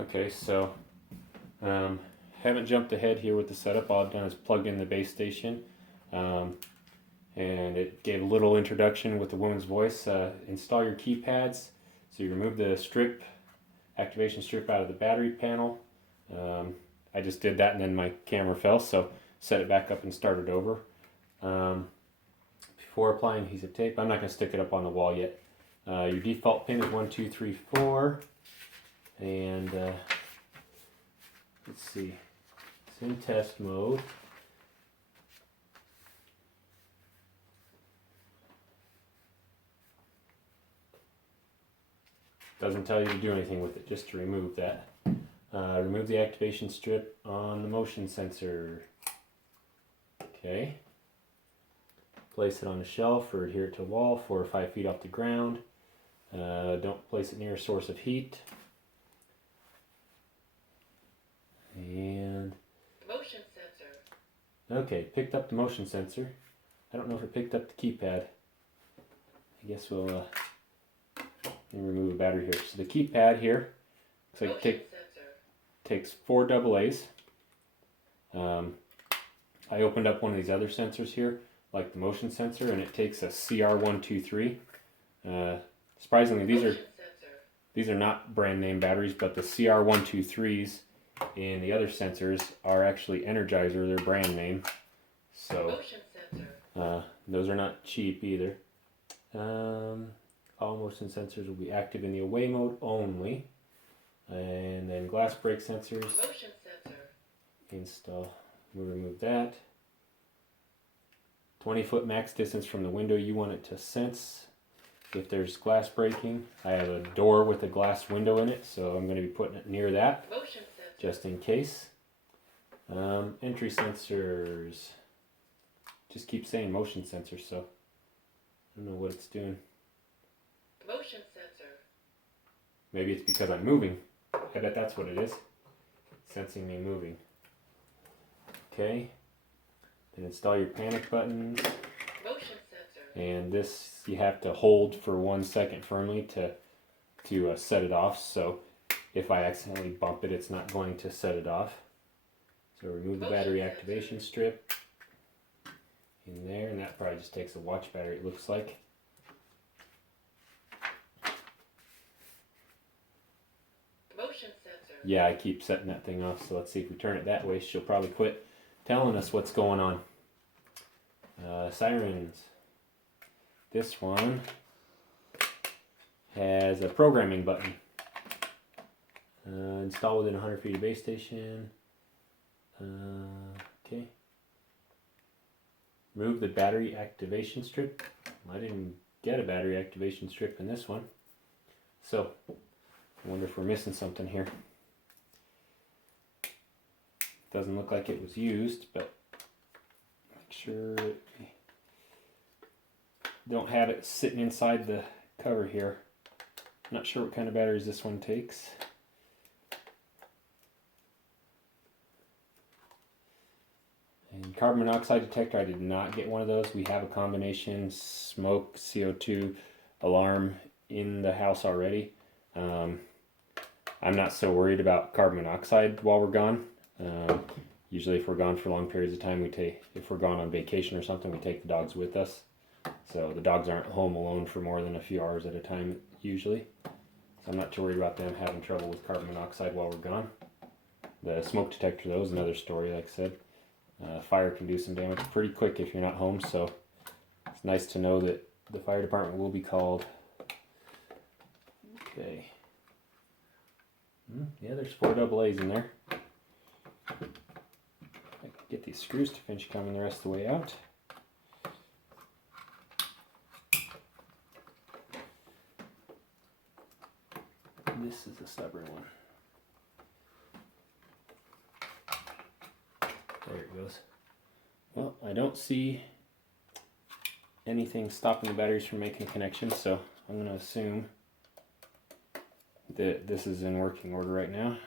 Okay, so haven't jumped ahead here with the setup. All I've done is plugged in the base station, and it gave a little introduction with the woman's voice. Install your keypads. So you remove the activation strip out of the battery panel. I just did that and then my camera fell, so set it back up and start it over. Before applying adhesive tape, I'm not going to stick it up on the wall yet. Your default pin is 1, 2, 3, 4, and let's see, it's in test mode. Doesn't tell you to do anything with it, just to remove that. Remove the activation strip on the motion sensor. Okay. Place it on a shelf or adhere it to a wall 4 or 5 feet off the ground. Don't place it near a source of heat. And motion sensor. Okay, picked up the motion sensor. I don't know if it picked up the keypad. I guess we'll remove a battery here. So the keypad here looks like takes 4 AA's. I opened up one of these other sensors here, like the motion sensor, and it takes a CR123. Surprisingly, these are not brand name batteries, but the CR123s in the other sensors are actually Energizer, their brand name. So those are not cheap either. All motion sensors will be active in the away mode only. And then glass break sensors. Motion sensor. Install. We'll remove that. 20-foot max distance from the window you want it to sense if there's glass breaking. I have a door with a glass window in it, so I'm going to be putting it near that. Motion sensor. Just in case. Entry sensors. Just keep saying motion sensor, so I don't know what it's doing. Motion sensor. Maybe it's because I'm moving. I bet that's what it is. Sensing me moving. Okay. Then install your panic buttons. Motion sensor. And this you have to hold for 1 second firmly to set it off. So if I accidentally bump it, it's not going to set it off. So remove the battery activation strip in there, and that probably just takes a watch battery, it looks like. Motion sensor. Yeah, I keep setting that thing off, so let's see if we turn it that way, she'll probably quit telling us what's going on. Sirens. This one has a programming button. Install within 100 feet of base station. Okay. Remove the battery activation strip. I didn't get a battery activation strip in this one. So, I wonder if we're missing something here. Doesn't look like it was used, but make sure don't have it sitting inside the cover here. Not sure what kind of batteries this one takes. And carbon monoxide detector, I did not get one of those. We have a combination smoke CO2 alarm in the house already. I'm not so worried about carbon monoxide while we're gone. Usually if we're gone for long periods of time, if we're gone on vacation or something, we take the dogs with us. So the dogs aren't home alone for more than a few hours at a time usually. So I'm not too worried about them having trouble with carbon monoxide while we're gone. The smoke detector though is another story, like I said. Fire can do some damage pretty quick if you're not home, so it's nice to know that the fire department will be called. Okay. Yeah, there's 4 AA's in there. I can get these screws to finish coming the rest of the way out. This is a stubborn one. There it goes. Well, I don't see anything stopping the batteries from making a connection, so I'm going to assume that this is in working order right now.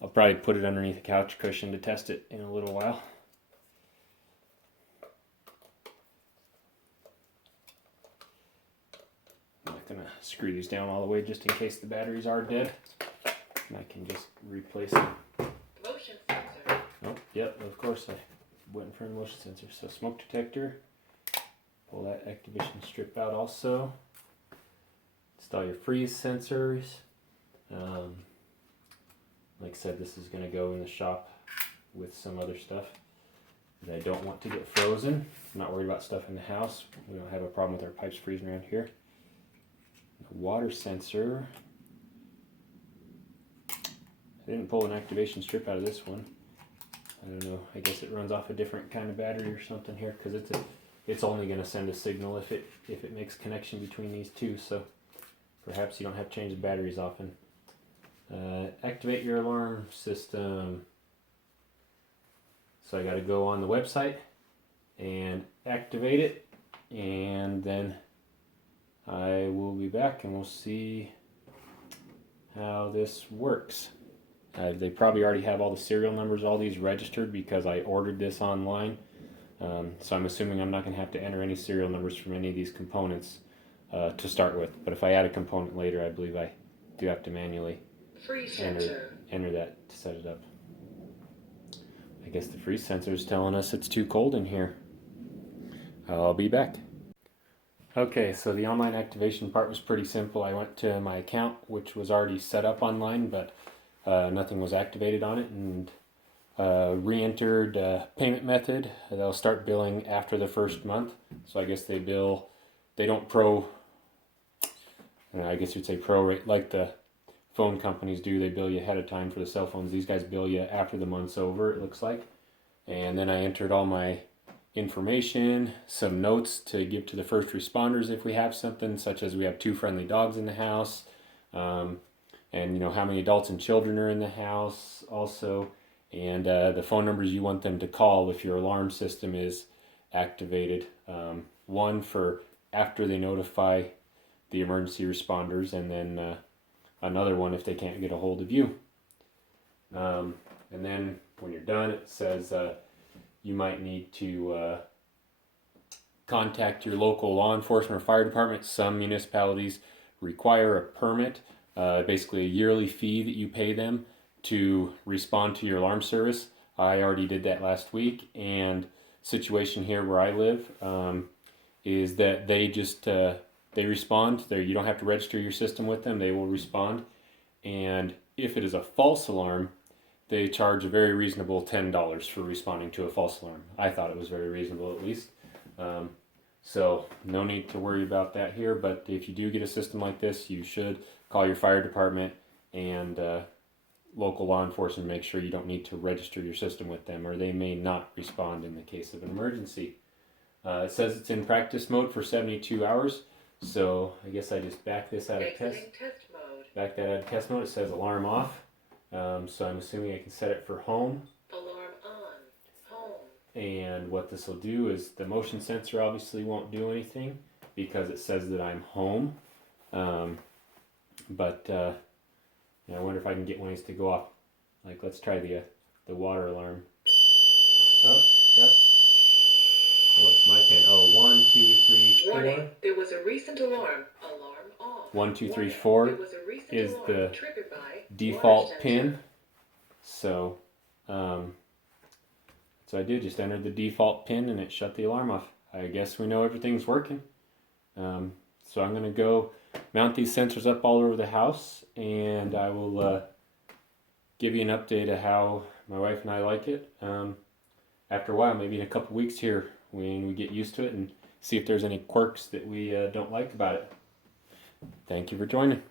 I'll probably put it underneath a couch cushion to test it in a little while. I'm not going to screw these down all the way just in case the batteries are dead. and I can just replace it. Motion sensor. Oh, yep, of course I went in for the motion sensor. So smoke detector, pull that activation strip out also. Install your freeze sensors. Like I said, this is going to go in the shop with some other stuff that I don't want to get frozen. I'm not worried about stuff in the house. We don't have a problem with our pipes freezing around here. The water sensor. I didn't pull an activation strip out of this one. I don't know. I guess it runs off a different kind of battery or something here, because it's only going to send a signal if it makes connection between these two. So perhaps you don't have to change the batteries often. Activate your alarm system. So I got to go on the website and activate it, and then I will be back and we'll see how this works. They probably already have all the serial numbers, all these registered, because I ordered this online. So I'm assuming I'm not going to have to enter any serial numbers from any of these components to start with. But if I add a component later, I believe I do have to manually Freeze sensor. enter that to set it up. I guess the freeze sensor is telling us it's too cold in here. I'll be back. Okay, so the online activation part was pretty simple. I went to my account, which was already set up online, but nothing was activated on it, and re-entered payment method. They'll start billing after the first month. So I guess they don't I guess you'd say prorate like the phone companies do. They bill you ahead of time for the cell phones. These guys bill you after the month's over, it looks like. And then I entered all my information, some notes to give to the first responders if we have something, such as we have 2 friendly dogs in the house, and how many adults and children are in the house also, and the phone numbers you want them to call if your alarm system is activated. One for after they notify the emergency responders, and then another one if they can't get a hold of you. And then when you're done, it says you might need to contact your local law enforcement or fire department. Some municipalities require a permit, basically a yearly fee that you pay them to respond to your alarm service. I already did that last week, and situation here where I live is that they just they respond. You don't have to register your system with them. They will respond, and if it is a false alarm, they charge a very reasonable $10 for responding to a false alarm. I thought it was very reasonable, at least. So no need to worry about that here, but if you do get a system like this, you should call your fire department and local law enforcement. Make sure you don't need to register your system with them, or they may not respond in the case of an emergency. It says it's in practice mode for 72 hours, so I guess I just back this out of test mode. Back that out of test mode. It says alarm off. So I'm assuming I can set it for home. Alarm on. Home. And what this will do is the motion sensor obviously won't do anything because it says that I'm home. But I wonder if I can get one of these to go off. Like, let's try the water alarm. Oh, yep. What's my pin? Oh, 1, 2, 3, 4. Warning, there was a recent alarm. Alarm off. 1, 2, 3, Warning, 4 there was a recent is alarm the triggered by default water pin. sensor. So, so I did just enter the default pin and it shut the alarm off. I guess we know everything's working. So I'm going to go mount these sensors up all over the house, and I will give you an update of how my wife and I like it. After a while, maybe in a couple weeks here, when we get used to it, and see if there's any quirks that we don't like about it. Thank you for joining.